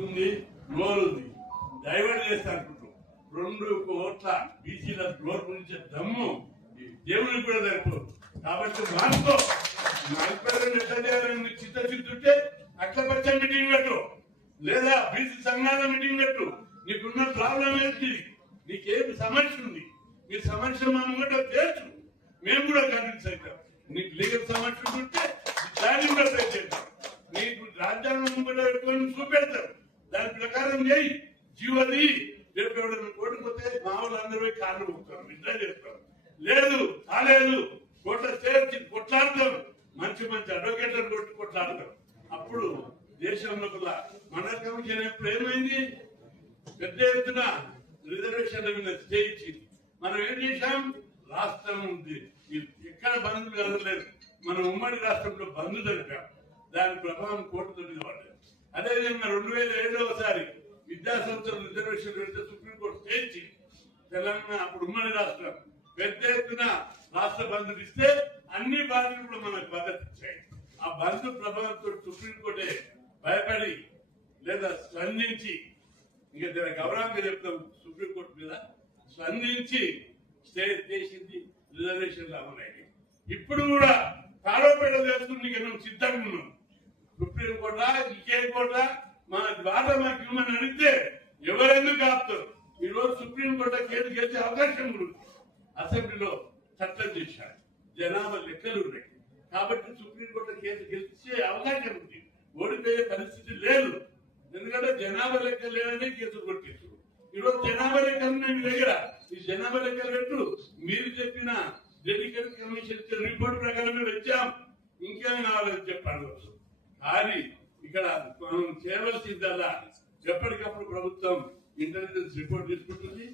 ఉంది, నోరుంది, డైవర్ట్ చేస్తా అనుకుంటాం. 2 కోట్ల బీసీల నోరు గురించి దమ్ము దేవునికి కూడా సరిపోదు. కాబట్టి మార్చుకో. ఎట్లా చేయాలని చిత్తశుద్ధి అట్లా వచ్చే మీటింగ్ పెట్టు, లేదా బీసీ సంఘాల మీటింగ్ పెట్టు. నీకున్న ప్రాబ్లం ఏంటి, నీకేమి సమస్య ఉంది, మీ సమస్య మా ముంగట తీర్చు. మేము కూడా కన్విన్స్ అవుతాం. నీకు లీగల్ సమస్య ఉంటే దాన్ని కూడా ట్రై చేద్దాం. నీకు రాజ్యాంగం ముంగట పెట్టుకొని చూపెడతాం, దాని ప్రకారం చేయి. జీవది రేపు ఎవరైనా కోడిపోతే మా వాళ్ళందరూ కాళ్ళు పోతారు, ఇట్లా చేస్తాం. లేదు కాలేదు, కోట్ల చేర్చి కొట్లాడతాం. మంచి మంచి అడ్వకేట్లను కొట్టి కొట్లాడతాం. అప్పుడు దేశంలో కూడా మన కమిషన్ ఎప్పుడు ఏమైంది, పెద్ద ఎత్తున రిజర్వేషన్ల మీద స్టే ఇచ్చింది. మనం ఏం చేశాం, రాష్ట్రం ఉంది ఎక్కడ బంధువులు కదలలేదు, మనం ఉమ్మడి రాష్ట్రంలో బంధు జరిపాం. దాని ప్రభావం కోర్టుతో పడ్డాం. అదేవిధంగా 2007 విద్యా సంస్థలు రిజర్వేషన్ పెడితే సుప్రీంకోర్టు స్టే ఇచ్చింది. తెలంగాణ అప్పుడు ఉమ్మడి రాష్ట్రం పెద్ద ఎత్తున రాష్ట్ర బంధులు ఇస్తే అన్ని బాధ్యతలు కూడా మనకు మద్దతు ఇచ్చాయి. ఆ బంధు ప్రభావంతో సుప్రీంకోర్టే భయపడి లేదా స్పందించి, ఇంకా గౌరవంగా చెప్తాం, సుప్రీంకోర్టు మీద స్పందించి స్టే చేసింది. రిజర్వేషన్లు అమలైనవి. ఇప్పుడు కూడా కారోపేట చేసుకుని మనం సిద్ధంగా ఉన్నాం. సుప్రీంకోర్టు ఇంకేం కోర్టా మన ద్వారా మాకు ఇవ్వమని అడిగితే ఎవరెందుకు ఆపుతారు. ఈ రోజు సుప్రీంకోర్టు కేసు గెలిచే అవకాశం ఉంది. అసెంబ్లీలో చట్టం చేశారు, జనాభా లెక్కలు ఉన్నాయి. కాబట్టి సుప్రీంకోర్టు కేసు గెలిచే అవకాశం ఉంది, ఓడిపోయే పరిస్థితి లేదు. ఎందుకంటే జనాభా లెక్కలు లేదని కేసులు కొట్టేస్తారు. ఈరోజు జనాభా లెక్కలు ఉన్నాయి మీ దగ్గర, ఈ జనాభా లెక్కలు పెట్టు. మీరు చెప్పిన డెడికేటెడ్ కమిషన్ ఇచ్చే రిపోర్ట్ ప్రకారమే వచ్చాం, ఇంకేమైనా కావాలని చెప్పాడు. కానీ ఇక్కడ మనం చేయవలసిందల్లా ఎప్పటికప్పుడు ప్రభుత్వం ఇంటెలిజెన్స్ రిపోర్ట్ తీసుకుంటుంది.